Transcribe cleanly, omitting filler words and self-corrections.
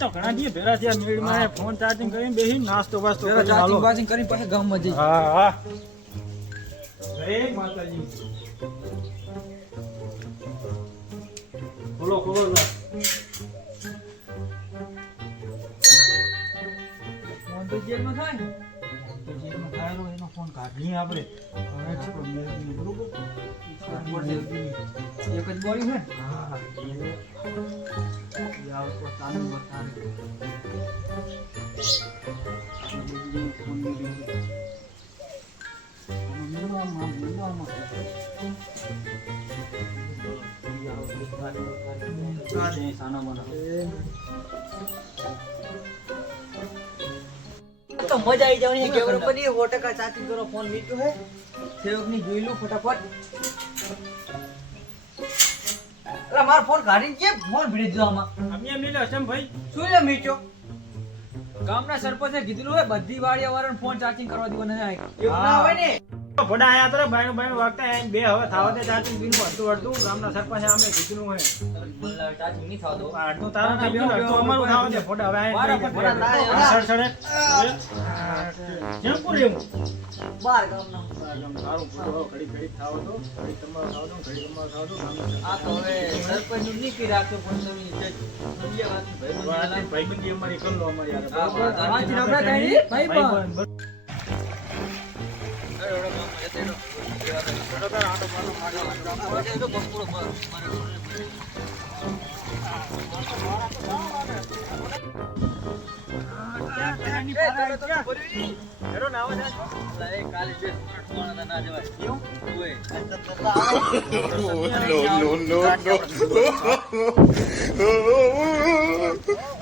તો ઘણા દી ભેરા થયા મેળમાં ફોન ચાર્જિંગ કરીને બેહી નાસ્તો વાસ્તો કરી ચાર્જિંગ વાર્જિંગ કરી પછી ગામમાં જઈ. હા હા જય માતાજી બોલો બોલો ફોન તો જેલમાં થાય ને. જેમાં થાયલો એનો ફોન કાઢીએ આપણે એક્સપ્રો મેળવી બરોબર એક જ બોડી છે ને. હા એ આવતો તાનું બતાને તો મજા આવી જવાની કે બરોબર ની 100% ચાર્જિંગ કરો ફોન મીઠું હે સેવક ની જોઈ લો ફટાફટ. અલા મારો ફોન કાઢીને કે ફોન ભીડી દીધો આમાં. અમે મેલ્યો છે ભાઈ શું લે મીઠો ગામના સરપંચે કીધું હોય બધી વાડિયા વાળાને ફોન ચાર્જિંગ કરવા દેવાનો છે. એવું ના હોય ને. ભડા આયા તો બાયણું બાયણું વાગતા આયા બે હવે થાવા દે ચાર્જિંગ બીન પડતું અડધું ગામના સરપંચ અમે કીધું હે મને ચાર્જિંગ નહીં થવા દો. અડધું તારું થઈ ગયું અડધું અમારું થાવા દે ફોટા હવે મારા ફોટા ના સડસડે જેમ પૂર એમ બાર ગામના સારું પૂરો ઘડી ઘડી થાવ તો ઘડી તમારો થાવ તો ઘડી તમારો થાવ તો આ તો હવે સરપંચ નું નીકી રાખ્યો પણ તમે ભાઈબંધી અમારી કરી લો અમારી યાર વાંચી આપણે કઈ ભાઈબંધ. No.